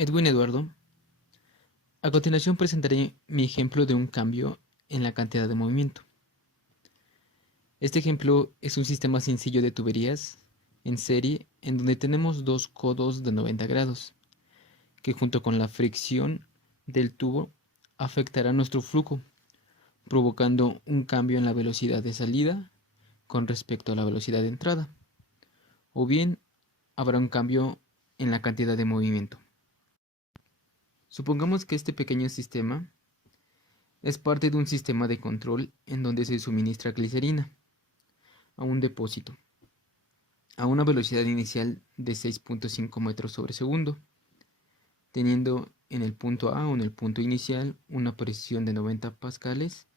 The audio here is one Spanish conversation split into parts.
Edwin Eduardo. A continuación presentaré mi ejemplo de un cambio en la cantidad de movimiento. Este ejemplo es un sistema sencillo de tuberías en serie en donde tenemos dos codos de 90 grados, que junto con la fricción del tubo afectará nuestro flujo, provocando un cambio en la velocidad de salida con respecto a la velocidad de entrada, o bien habrá un cambio en la cantidad de movimiento. Supongamos que este pequeño sistema es parte de un sistema de control en donde se suministra glicerina a un depósito a una velocidad inicial de 6.5 metros sobre segundo, teniendo en el punto A o en el punto inicial una presión de 90 pascales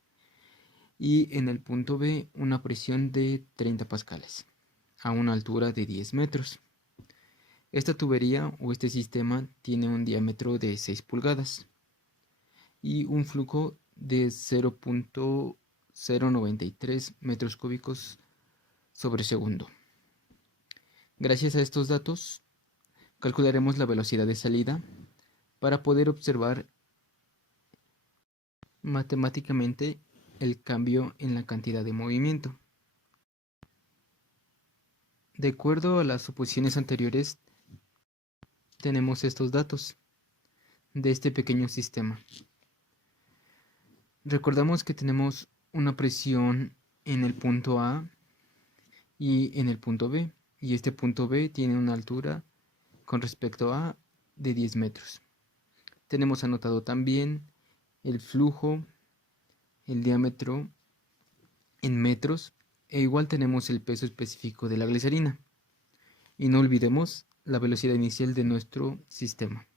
y en el punto B una presión de 30 pascales a una altura de 10 metros. Esta tubería o este sistema tiene un diámetro de 6 pulgadas y un flujo de 0.093 metros cúbicos sobre segundo. Gracias a estos datos, calcularemos la velocidad de salida para poder observar matemáticamente el cambio en la cantidad de movimiento. De acuerdo a las suposiciones anteriores, tenemos estos datos de este pequeño sistema. Recordamos que tenemos una presión en el punto A y en el punto B, y este punto B tiene una altura con respecto a de 10 metros. Tenemos anotado también el flujo, el diámetro en metros, e igual tenemos el peso específico de la glicerina. Y no olvidemos la velocidad inicial de nuestro sistema.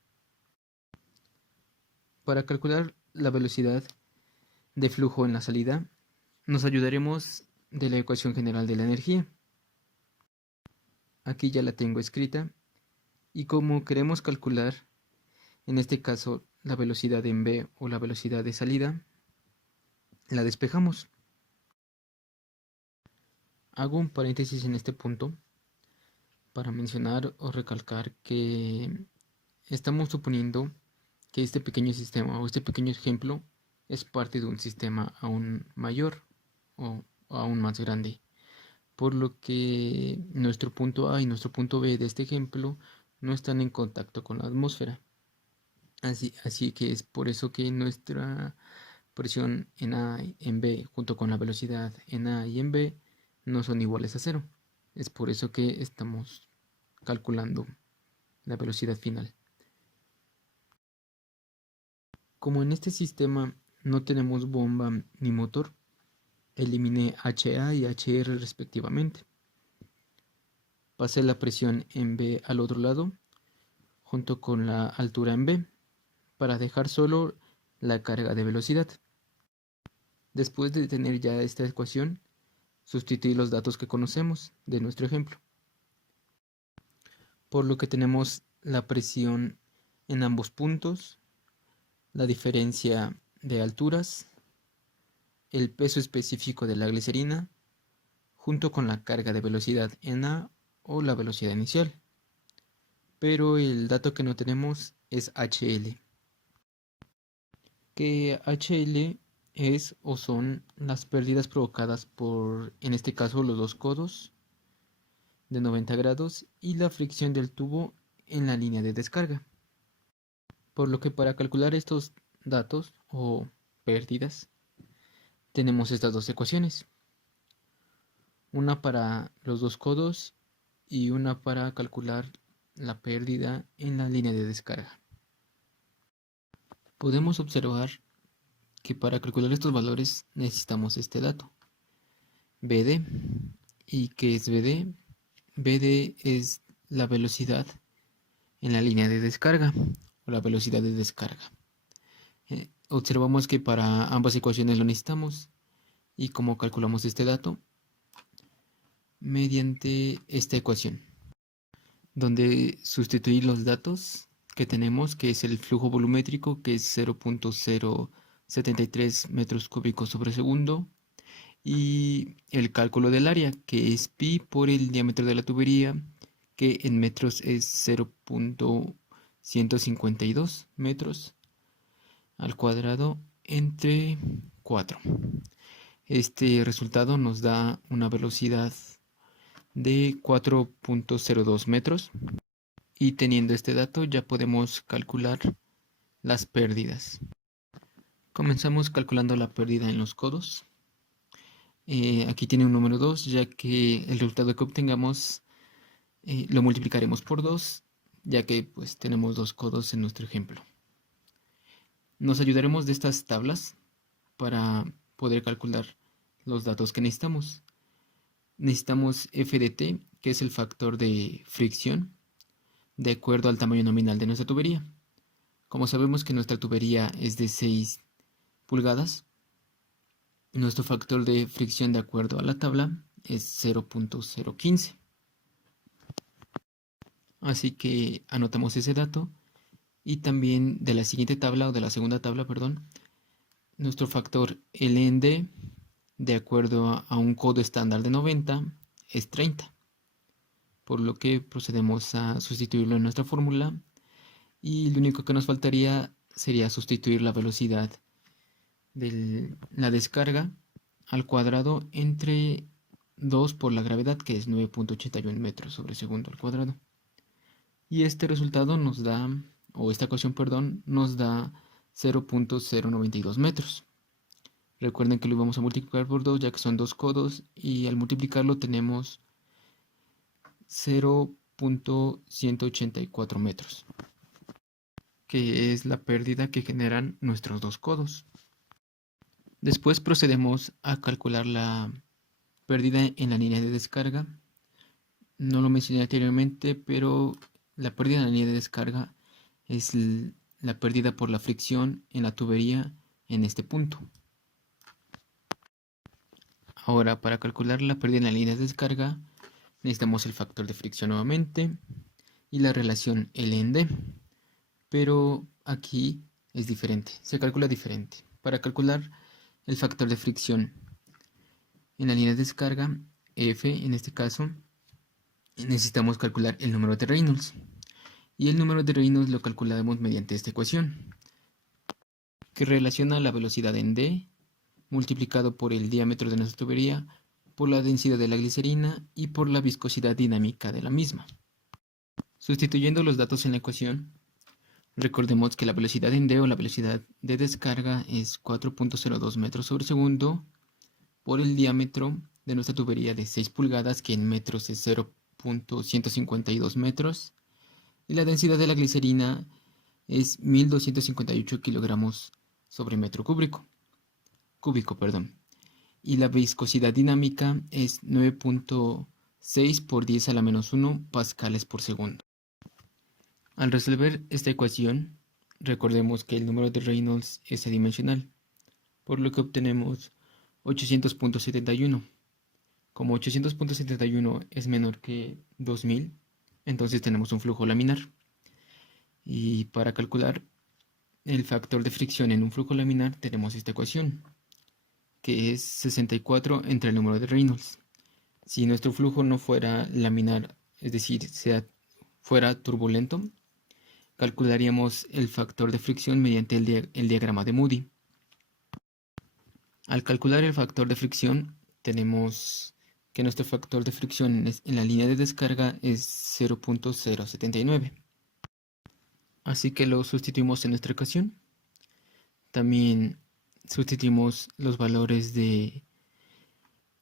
Para calcular la velocidad de flujo en la salida, nos ayudaremos de la ecuación general de la energía. Aquí ya la tengo escrita, y como queremos calcular, en este caso, la velocidad en B o la velocidad de salida, la despejamos. Hago un paréntesis en este punto para mencionar o recalcar que estamos suponiendo que este pequeño sistema o este pequeño ejemplo es parte de un sistema aún mayor o aún más grande, por lo que nuestro punto A y nuestro punto B de este ejemplo no están en contacto con la atmósfera. Así que es por eso que nuestra presión en A y en B junto con la velocidad en A y en B no son iguales a cero. Es por eso que estamos calculando la velocidad final. Como en este sistema no tenemos bomba ni motor, eliminé HA y HR respectivamente. Pasé la presión en B al otro lado, junto con la altura en B, para dejar solo la carga de velocidad. Después de tener ya esta ecuación, sustituí los datos que conocemos de nuestro ejemplo, por lo que tenemos la presión en ambos puntos, la diferencia de alturas, el peso específico de la glicerina, junto con la carga de velocidad en A o la velocidad inicial. Pero el dato que no tenemos es HL, que HL es o son las pérdidas provocadas por, en este caso, los dos codos de 90 grados y la fricción del tubo en la línea de descarga. Por lo que para calcular estos datos o pérdidas, tenemos estas dos ecuaciones. Una para los dos codos y una para calcular la pérdida en la línea de descarga. Podemos observar que para calcular estos valores necesitamos este dato, BD. ¿Y qué es BD? BD es la velocidad en la línea de descarga o la velocidad de descarga. Observamos que para ambas ecuaciones lo necesitamos, y cómo calculamos este dato mediante esta ecuación, donde sustituir los datos que tenemos, que es el flujo volumétrico, que es 0.073 metros cúbicos sobre segundo, y el cálculo del área, que es pi por el diámetro de la tubería, que en metros es 0.0 152 metros al cuadrado entre 4. Este resultado nos da una velocidad de 4.02 metros y teniendo este dato ya podemos calcular las pérdidas. Comenzamos calculando la pérdida en los codos. Aquí tiene un número 2, ya que el resultado que obtengamos lo multiplicaremos por 2, ya que pues tenemos 2 codos en nuestro ejemplo. Nos ayudaremos de estas tablas para poder calcular los datos que necesitamos. Necesitamos f de t, que es el factor de fricción, de acuerdo al tamaño nominal de nuestra tubería. Como sabemos que nuestra tubería es de 6 pulgadas, nuestro factor de fricción de acuerdo a la tabla es 0.015. Así que anotamos ese dato y también de la siguiente tabla o de la segunda tabla, perdón, nuestro factor LND de acuerdo a un codo estándar de 90 es 30. Por lo que procedemos a sustituirlo en nuestra fórmula y lo único que nos faltaría sería sustituir la velocidad de la descarga al cuadrado entre 2 por la gravedad, que es 9.81 metros sobre segundo al cuadrado. Y este resultado nos da, o esta ecuación, perdón, nos da 0.092 metros. Recuerden que lo vamos a multiplicar por 2 ya que son 2 codos y al multiplicarlo tenemos 0.184 metros, que es la pérdida que generan nuestros 2 codos. Después procedemos a calcular la pérdida en la línea de descarga. No lo mencioné anteriormente, pero la pérdida en la línea de descarga es la pérdida por la fricción en la tubería en este punto. Ahora, para calcular la pérdida en la línea de descarga, necesitamos el factor de fricción nuevamente y la relación L en D. Pero aquí es diferente, se calcula diferente. Para calcular el factor de fricción en la línea de descarga, F en este caso, necesitamos calcular el número de Reynolds. Y el número de Reynolds lo calculamos mediante esta ecuación, que relaciona la velocidad en D multiplicado por el diámetro de nuestra tubería, por la densidad de la glicerina y por la viscosidad dinámica de la misma. Sustituyendo los datos en la ecuación, recordemos que la velocidad en D o la velocidad de descarga es 4.02 metros sobre segundo por el diámetro de nuestra tubería de 6 pulgadas, que en metros es 0.152 metros, y la densidad de la glicerina es 1258 kilogramos sobre metro cúbico, y la viscosidad dinámica es 9.6 por 10 a la menos 1 pascales por segundo. Al resolver esta ecuación, recordemos que el número de Reynolds es adimensional, por lo que obtenemos 800.71. Como 800.71 es menor que 2000, entonces tenemos un flujo laminar. Y para calcular el factor de fricción en un flujo laminar tenemos esta ecuación, que es 64 entre el número de Reynolds. Si nuestro flujo no fuera laminar, es decir, fuera turbulento, calcularíamos el factor de fricción mediante el diagrama de Moody. Al calcular el factor de fricción, tenemos que nuestro factor de fricción en la línea de descarga es 0.079. Así que lo sustituimos en nuestra ecuación. También sustituimos los valores de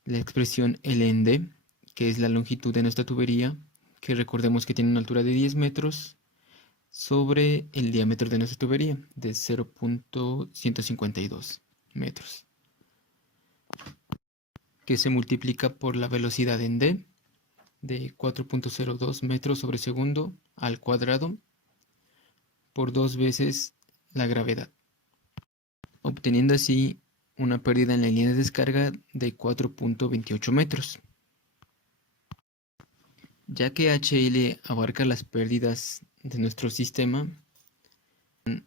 la expresión L en D, que es la longitud de nuestra tubería, que recordemos que tiene una altura de 10 metros, sobre el diámetro de nuestra tubería de 0.152 metros, que se multiplica por la velocidad en D de 4.02 metros sobre segundo al cuadrado por 2 veces la gravedad, obteniendo así una pérdida en la línea de descarga de 4.28 metros. Ya que HL abarca las pérdidas de nuestro sistema,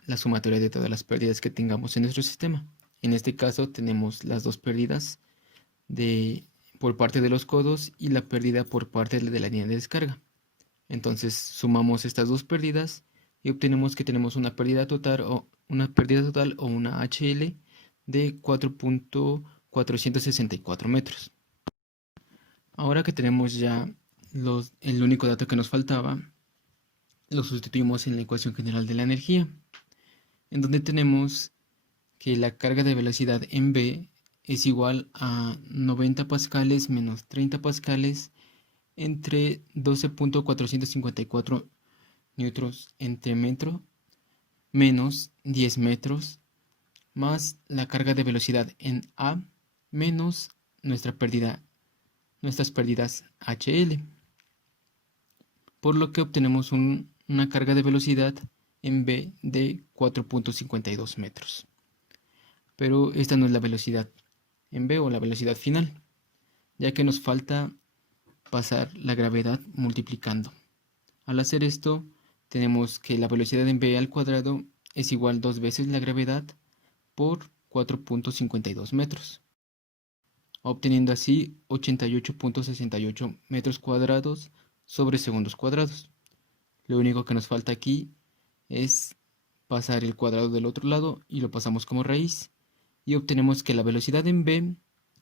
la sumatoria de todas las pérdidas que tengamos en nuestro sistema. En este caso tenemos las dos pérdidas por parte de los codos y la pérdida por parte de la línea de descarga. Entonces sumamos estas dos pérdidas y obtenemos que tenemos una pérdida total o una HL de 4.464 metros. Ahora que tenemos ya el único dato que nos faltaba, lo sustituimos en la ecuación general de la energía, en donde tenemos que la carga de velocidad en B es igual a 90 pascales menos 30 pascales entre 12.454 newtons entre metro menos 10 metros más la carga de velocidad en A menos nuestras pérdidas HL, por lo que obtenemos una carga de velocidad en B de 4.52 metros. Pero esta no es la velocidad en B o la velocidad final, ya que nos falta pasar la gravedad multiplicando. Al hacer esto, tenemos que la velocidad en B al cuadrado es igual 2 veces la gravedad por 4.52 metros, obteniendo así 88.68 metros cuadrados sobre segundos cuadrados. Lo único que nos falta aquí es pasar el cuadrado del otro lado y lo pasamos como raíz y obtenemos que la velocidad en B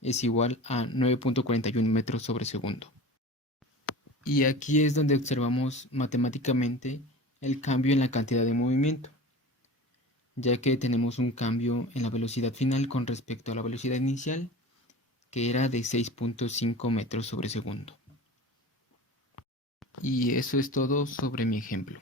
es igual a 9.41 metros sobre segundo. Y aquí es donde observamos matemáticamente el cambio en la cantidad de movimiento, ya que tenemos un cambio en la velocidad final con respecto a la velocidad inicial, que era de 6.5 metros sobre segundo. Y eso es todo sobre mi ejemplo.